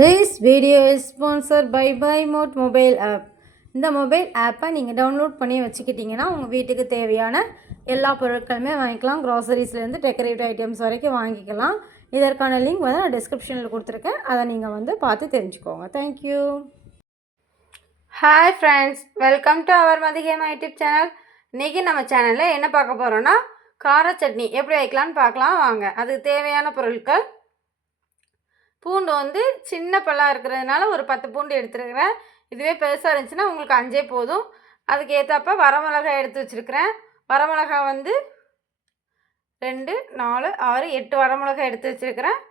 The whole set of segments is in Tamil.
This video is sponsored by BuyMode mobile app. இந்த மொபைல் ஆப்பை நீங்கள் டவுன்லோட் பண்ணி வச்சுக்கிட்டிங்கன்னா உங்கள் வீட்டுக்கு தேவையான எல்லா பொருட்களுமே வாங்கிக்கலாம். க்ராசரிஸ்லேருந்து டெக்கரேட்டிவ் ஐட்டம்ஸ் வரைக்கும் வாங்கிக்கலாம். இதற்கான லிங்க் வந்து நான் டிஸ்கிரிப்ஷனில் கொடுத்துருக்கேன். அதை நீங்கள் வந்து பார்த்து தெரிஞ்சுக்கோங்க. Thank you. Hi friends, welcome to our மதிகேமா யூடியூப் சேனல். இன்றைக்கி நம்ம சேனலில் என்ன பார்க்க போகிறோன்னா கார சட்னி எப்படி வைக்கலான்னு பார்க்கலாம் வாங்க. அதுக்கு தேவையான பொருட்கள்: பூண்டு வந்து சின்ன பல்லாக இருக்கிறதுனால ஒரு 10 பூண்டு எடுத்துருக்கிறேன். இதுவே பெருசாக இருந்துச்சுன்னா உங்களுக்கு 5 போதும். அதுக்கு ஏற்றப்ப வரமிளகாய் எடுத்து வச்சுருக்கிறேன். வரமிளகாய் வந்து 2, 4, 6, 8 வரமிளகாய் எடுத்து வச்சுருக்கிறேன்.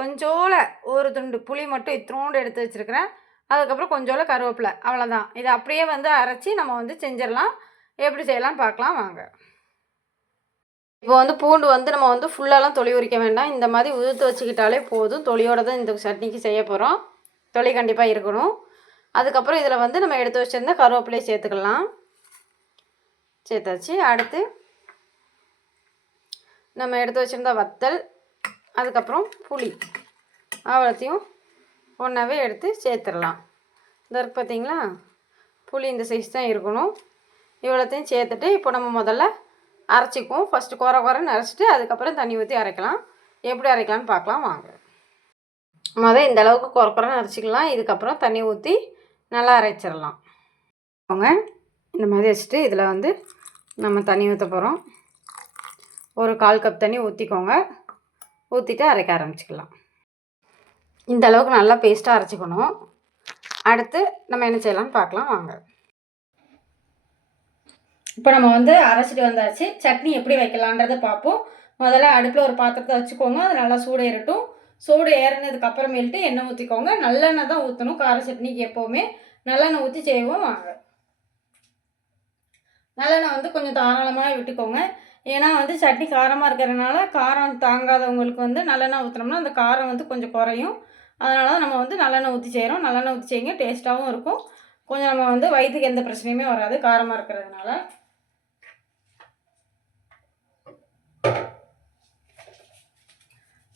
கொஞ்சோல ஒரு துண்டு புளி மட்டும் இத்தினோண்டு எடுத்து வச்சுருக்கிறேன். அதுக்கப்புறம் கொஞ்சோல கருவேப்பிலை, அவ்வளோதான். இதை அப்படியே வந்து அரைச்சி நம்ம வந்து செஞ்சிடலாம். எப்படி செய்யலாம் பார்க்கலாம் வாங்க. இப்போ வந்து பூண்டு வந்து நம்ம வந்து ஃபுல்லாலாம் தொளி உரிக்க வேண்டாம். இந்த மாதிரி உதுத்து வச்சுக்கிட்டாலே போதும். தொளியோடு தான் இந்த சட்னிக்கு செய்ய போகிறோம். தொளி கண்டிப்பாக இருக்கணும். அதுக்கப்புறம் இதில் வந்து நம்ம எடுத்து வச்சுருந்தா கருவேப்பிலையை சேர்த்துக்கலாம். சேர்த்தாச்சு. அடுத்து நம்ம எடுத்து வச்சுருந்தா வத்தல், அதுக்கப்புறம் புளி, அவ்வளோத்தையும் ஒன்றாவே எடுத்து சேர்த்துடலாம். இந்த இருக்கு பார்த்தீங்களா, புளி இந்த சைஸ் தான் இருக்கணும். இவ்வளோத்தையும் சேர்த்துட்டு இப்போ நம்ம முதல்ல அரைச்சிக்குவோம். ஃபஸ்ட்டு குறைன்னு அரைச்சிட்டு அதுக்கப்புறம் தண்ணி ஊற்றி அரைக்கலாம். எப்படி அரைக்கலான்னு பார்க்கலாம் வாங்க. இந்த அளவுக்கு குறைன்னு அரைச்சிக்கலாம். இதுக்கப்புறம் தண்ணி ஊற்றி நல்லா அரைச்சிடலாம். அவங்க இந்த மாதிரி வச்சுட்டு இதில் வந்து நம்ம தண்ணி ஊற்ற போகிறோம். ஒரு 1/4 கப் தண்ணி ஊற்றிக்கோங்க. ஊற்றிட்டு அரைக்க ஆரம்பிச்சிக்கலாம். இந்த அளவுக்கு நல்லா பேஸ்ட்டாக அரைச்சிக்கணும். அடுத்து நம்ம என்ன செய்யலாம்னு பார்க்கலாம் வாங்க. இப்போ நம்ம வந்து அரைச்சிட்டு வந்தாச்சு. சட்னி எப்படி வைக்கலான்றதை பார்ப்போம். முதல்ல அடுப்பில் ஒரு பாத்திரத்தை வச்சுக்கோங்க. அது நல்லா சூடு ஏறட்டும். சூடு ஏறினதுக்கு அப்புறமேல்ட்டு எண்ணெய் ஊற்றிக்கோங்க. நல்லெண்ணெய் தான் ஊற்றணும். கார சட்னிக்கு எப்போவுமே நல்லெண்ணெய் ஊற்றி செய்வோம் வாங்க. நல்லெண்ணெய் வந்து கொஞ்சம் தாராளமாக விட்டுக்கோங்க. ஏன்னா வந்து சட்னி காரமாக இருக்கிறதுனால காரம் தாங்காதவங்களுக்கு வந்து நல்லெண்ணெய் ஊற்றினோம்னா அந்த காரம் வந்து கொஞ்சம் குறையும். அதனால தான் நம்ம வந்து நல்லெண்ணெய் ஊற்றி செய்கிறோம். நல்லெண்ணெய் ஊற்றி செய்யுங்க, டேஸ்ட்டாகவும் இருக்கும். கொஞ்சம் நம்ம வந்து வயிற்றுக்கு எந்த பிரச்சனையுமே வராது காரமாக இருக்கிறதுனால.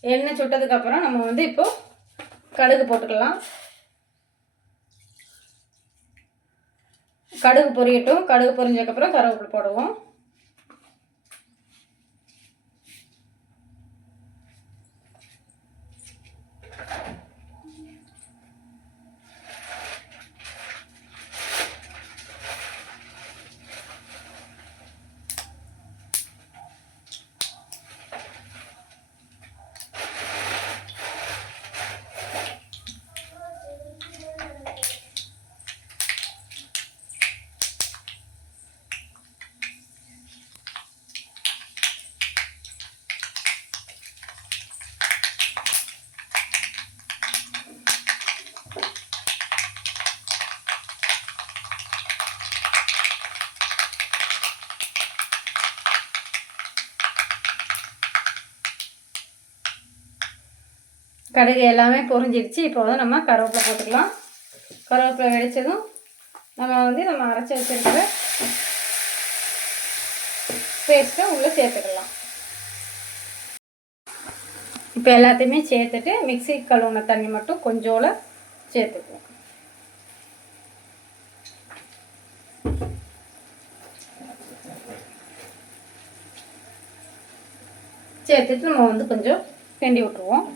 எண்ணெய் சுட்டதுக்கப்புறம் நம்ம வந்து இப்போ கடுகு போட்டுக்கலாம். கடுகு பொரியட்டும். கடுகு பொரிஞ்சதுக்கப்புறம் கருவேப்பிலை போடுவோம். கடுகு எல்லாமே பொரிஞ்சிடுச்சு. இப்போ வந்து நம்ம கருவேப்பிலை போட்டுக்கலாம். கருவேப்பிலை வெடித்ததும் நம்ம அரைச்சி வச்சுருக்கிற பேஸ்ட்டை உள்ளே சேர்த்துக்கலாம். இப்போ எல்லாத்தையுமே சேர்த்துட்டு மிக்ஸி கழுவுன தண்ணி மட்டும் கொஞ்சோல சேர்த்துக்குவோம். சேர்த்துட்டு நம்ம வந்து கொஞ்சம் கிண்டி விட்டுருவோம்.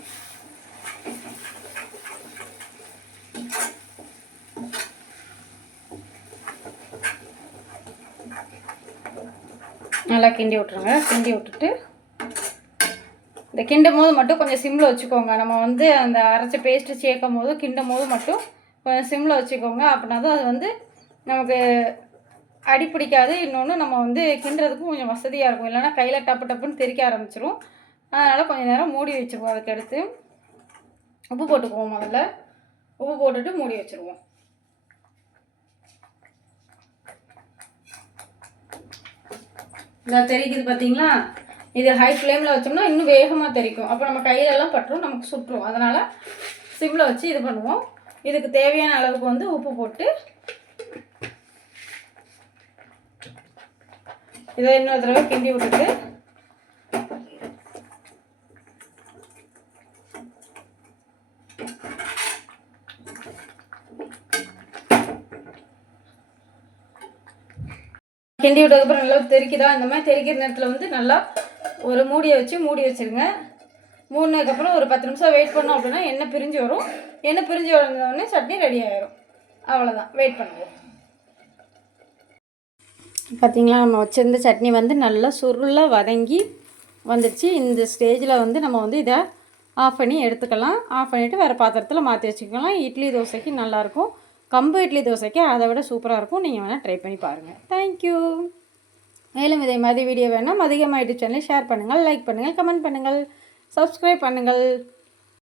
நல்லா கிண்டி விட்ருங்க. கிண்டி விட்டுட்டு இந்த கிண்டும் போது மட்டும் கொஞ்சம் சிம்மில் வச்சுக்கோங்க. நம்ம வந்து அந்த அரைச்ச பேஸ்ட்டு சேர்க்கும் போது கிண்டும் போது மட்டும் கொஞ்சம் சிம்மில் வச்சுக்கோங்க. அப்படின்னா தான் அது வந்து நமக்கு அடி பிடிக்காது. இன்னொன்று நம்ம வந்து கிண்டுறதுக்கும் கொஞ்சம் வசதியாக இருக்கும். இல்லைன்னா கையில் டப்புன்னு தெறிக்க ஆரம்பிச்சிடும். அதனால் கொஞ்சம் நேரம் மூடி வச்சுருவோம். அதுக்கு அடுத்து உப்பு போட்டுக்குவோம். முதல்ல உப்பு போட்டுட்டு மூடி வச்சுருவோம். இதான் தெரிக்குது பார்த்தீங்களா? இது ஹை ஃப்ளேமில் வச்சோம்னா இன்னும் வேகமாக தெரிக்கும். அப்போ நம்ம கையிலெல்லாம் பட்டுரும், நமக்கு சுட்டுரும். அதனால் சிம்மில் வச்சு இது பண்ணுவோம். இதுக்கு தேவையான அளவுக்கு வந்து உப்பு போட்டு இதை இன்னொரு தடவை கிண்டி விட்டுட்டு கிண்டி விட்டதுக்கப்புறம் நல்லா தெறிக்குதா, இந்த மாதிரி தெறிக்கிற நேரத்தில் வந்து நல்லா ஒரு மூடியை வச்சு மூடி வச்சுருங்க. மூடினதுக்கப்புறம் ஒரு 10 நிமிஷம் வெயிட் பண்ணோம் அப்படின்னா எண்ணெய் பிரிஞ்சு வரும். எண்ணெய் பிரிஞ்சு வந்தோடனே சட்னி ரெடி ஆயிரும். அவ்வளோதான், வெயிட் பண்ணுவோம். பார்த்திங்களா, நம்ம வச்சுருந்த சட்னி வந்து நல்லா சுருளாக வதங்கி வந்துடுச்சு. இந்த ஸ்டேஜில் வந்து நம்ம வந்து இதை ஆஃப் பண்ணி எடுத்துக்கலாம். ஆஃப் பண்ணிவிட்டு வேறு பாத்திரத்தில் மாற்றி வச்சுக்கலாம். இட்லி தோசைக்கு நல்லாயிருக்கும். கம்பு இட்லி தோசைக்கு அதை விட சூப்பராக இருக்கும். நீங்கள் வேணால் ட்ரை பண்ணி பாருங்கள். தேங்க்யூ. மேலும் இதே மாதிரி வீடியோ வேணால் மதிகமா யூடியூப் சேனலை ஷேர் பண்ணுங்கள், லைக் பண்ணுங்கள், கமெண்ட் பண்ணுங்கள், சப்ஸ்கிரைப் பண்ணுங்கள்.